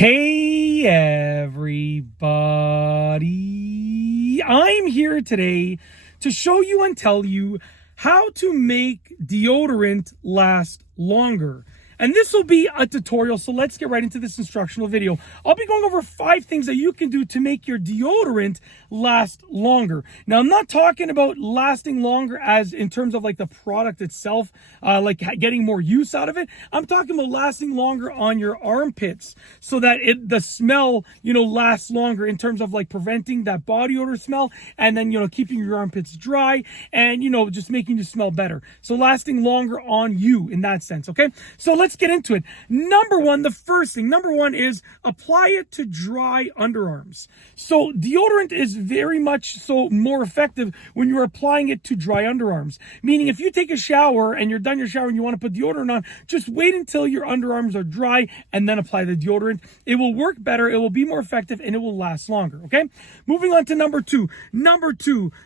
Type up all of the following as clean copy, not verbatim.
Hey everybody, I'm here today to show you and tell you how to make deodorant last longer. And this will be a tutorial, so let's get right into this instructional video. I'll be going over 5 things that you can do to make your deodorant last longer. Now, I'm not talking about lasting longer as in terms of like the product itself, like getting more use out of it. I'm talking about lasting longer on your armpits so that the smell, lasts longer in terms of like preventing that body odor smell and then, keeping your armpits dry and, just making you smell better. So lasting longer on you in that sense, okay? So let's get into it. The first thing is apply it to dry underarms. So deodorant is very much so more effective when you're applying it to dry underarms. Meaning if you take a shower and you're done your shower and you want to put deodorant on, just wait until your underarms are dry and then apply the deodorant. It will work better, it will be more effective, and it will last longer, okay? Moving on to number two.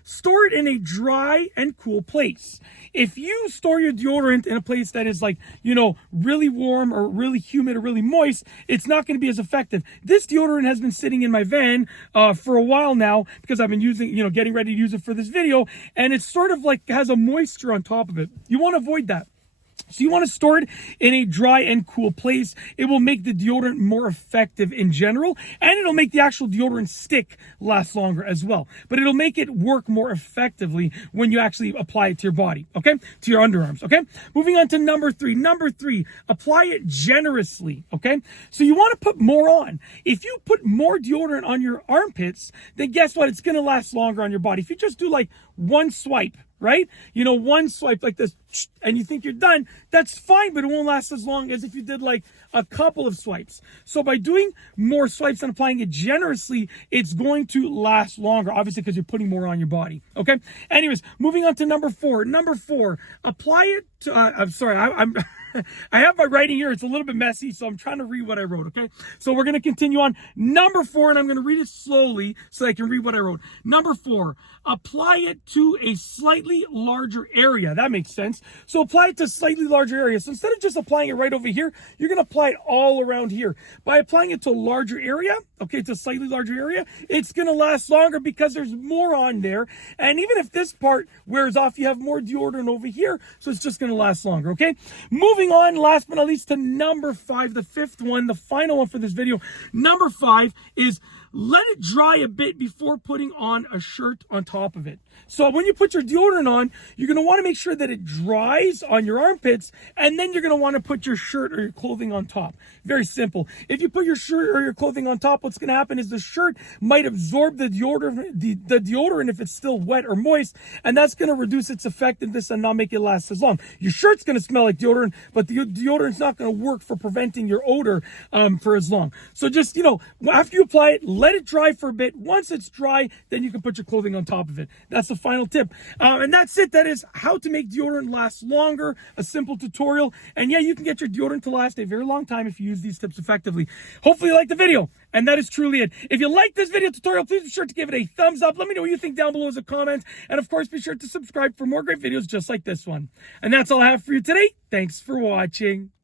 Store it in a dry and cool place. If you store your deodorant in a place that is like, really warm or really humid or really moist, it's not going to be as effective. This deodorant has been sitting in my van for a while now because I've been using, getting ready to use it for this video, and it's sort of like has a moisture on top of it. You want to avoid that. So you want to store it in a dry and cool place. It will make the deodorant more effective in general, and it'll make the actual deodorant stick last longer as well. But it'll make it work more effectively when you actually apply it to your body, okay? To your underarms, okay? Moving on to number three. Apply it generously, okay? So you want to put more on. If you put more deodorant on your armpits, then guess what? It's going to last longer on your body. If you just do like one swipe, right? One swipe like this, and you think you're done, that's fine, but it won't last as long as if you did like a couple of swipes. So by doing more swipes and applying it generously, it's going to last longer, obviously, because you're putting more on your body, okay? Anyways, moving on to number four, apply it to, I'm I have my writing here. It's a little bit messy, so I'm trying to read what I wrote, okay? So we're going to continue on. Number 4, and I'm going to read it slowly so I can read what I wrote. Number 4, apply it to a slightly larger area. That makes sense. So apply it to slightly larger areas. So instead of just applying it right over here, you're going to apply it all around here. By applying it to a larger area, okay, to a slightly larger area, it's going to last longer because there's more on there. And even if this part wears off, you have more deodorant over here, so it's just going to last longer, okay? Moving on, last but not least, to number 5, the 5th one, the final one for this video. Number 5 is let it dry a bit before putting on a shirt on top of it. So when you put your deodorant on, you're going to want to make sure that it dries on your armpits, and then you're going to want to put your shirt or your clothing on top. Very simple. If you put your shirt or your clothing on top, what's going to happen is the shirt might absorb the deodorant if it's still wet or moist, and that's going to reduce its effectiveness and not make it last as long. Your shirt's going to smell like deodorant, but the deodorant's not going to work for preventing your odor for as long. So just, after you apply it, let it dry for a bit. Once it's dry, then you can put your clothing on top of it. That's the final tip. And that's it. That is how to make deodorant last longer. A simple tutorial. And yeah, you can get your deodorant to last a very long time if you use these tips effectively. Hopefully you liked the video. And that is truly it. If you like this video tutorial, please be sure to give it a thumbs up. Let me know what you think down below as a comment. And of course, be sure to subscribe for more great videos just like this one. And that's all I have for you today. Thanks for watching.